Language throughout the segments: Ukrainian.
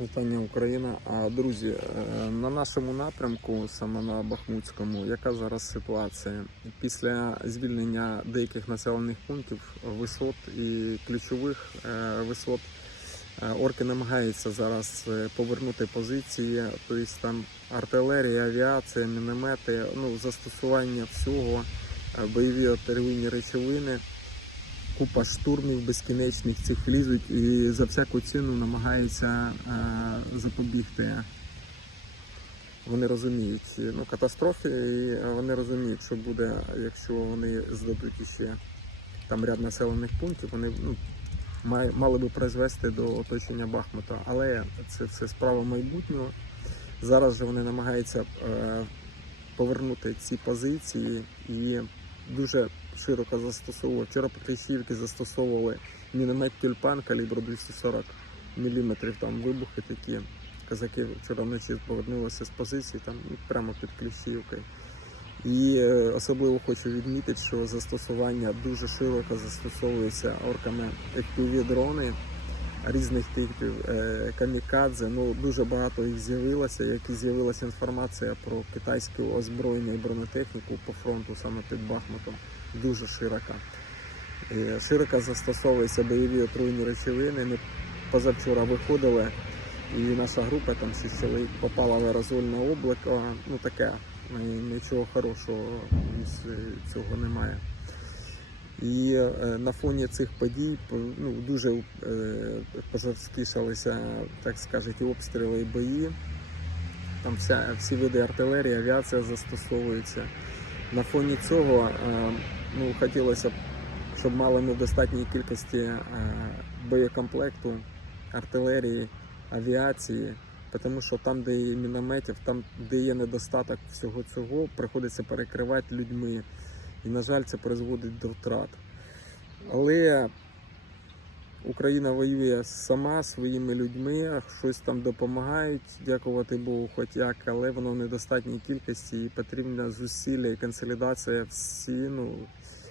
Вітання Україна. А друзі, е, на нашому напрямку, саме на Бахмутському, яка зараз ситуація? Після звільнення деяких населених пунктів, висот і ключових е, висот, е, орки намагаються зараз повернути позиції, тобто там артилерія, авіація, міномети, ну застосування всього, бойові артилерійні речовини купа штурмів безкінечних цих лізуть і за всяку ціну намагаються е, запобігти. Вони розуміють ну, катастрофи, і вони розуміють, що буде, якщо вони здадуть іще там ряд населених пунктів, вони ну, мали би призвести до оточення Бахмута. Але це все справа майбутнього. Зараз же вони намагаються е, повернути ці позиції і дуже широко застосовували. Вчора по Кліщівці застосовували міномет тюльпан калібру 240 мм. Там вибухи такі. Казаки вчора вночі повернулися з позиції там ну, прямо під Кліщівкою. І е, особливо хочу відмітити, що застосування дуже широко застосовується орками FPV дрони різних типів е, камікадзе. Ну дуже багато їх з'явилося. Як і з'явилася інформація про китайське озброєння і бронетехніку по фронту саме під Бахмутом, дуже широка. Е, Широко застосовуються бойові отруйні речовини. Ми позавчора виходили, і наша група, там шість чоловік, попала в аерозольне облако. Ну таке, е, нічого хорошого з цього немає. І е, на фоні цих подій ну, дуже е, позаскішалися, так скажуть, обстріли і бої. Там вся, всі види артилерії, авіація застосовується. На фоні цього е, ну, хотілося б, щоб мали ми в достатній кількості боєкомплекту, артилерії, авіації. Тому що там, де є мінометів, там, де є недостаток всього цього, приходиться перекривати людьми. І, на жаль, це призводить до втрат. Але Україна воює сама своїми людьми, щось там допомагають, дякувати Богу, хоч як, але воно в недостатній кількості і потрібна зусилля і консолідація всі, ну,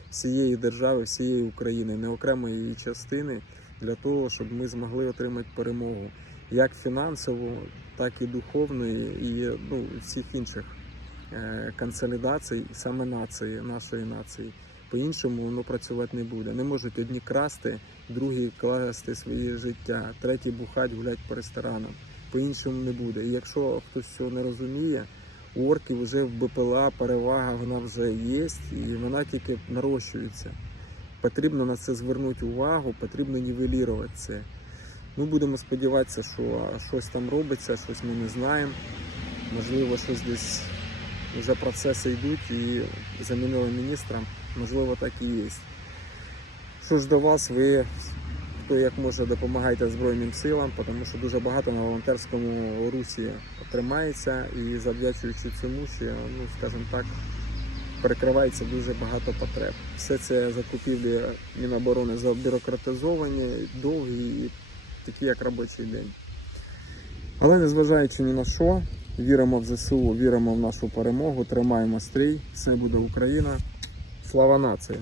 всієї держави, всієї України, не окремої її частини, для того, щоб ми змогли отримати перемогу як фінансову, так і духовної, і ну, всіх інших е, консолідацій саме нації, нашої нації. По-іншому воно працювати не буде. Не можуть одні красти, другі класти своє життя, треті бухать, гулять по ресторанам. По-іншому не буде. І якщо хтось цього не розуміє, у орків вже в БПЛА перевага вона вже є, і вона тільки нарощується. Потрібно на це звернути увагу, потрібно нівелірувати це. Ми будемо сподіватися, що щось там робиться, щось ми не знаємо. Можливо, щось десь вже процеси йдуть і замінили міністра. Можливо, так і є. Що ж до вас, ви хто як може допомагайте Збройним силам, тому що дуже багато на волонтерському русі тримається і завдячуючи цьому, ще, ну скажімо так, перекривається дуже багато потреб. Все це закупівлі Міноборони забюрократизовані, довгі і такі, як робочий день. Але незважаючи ні на що, віримо в ЗСУ, віримо в нашу перемогу, тримаємо стрій, все буде Україна. Слава нації!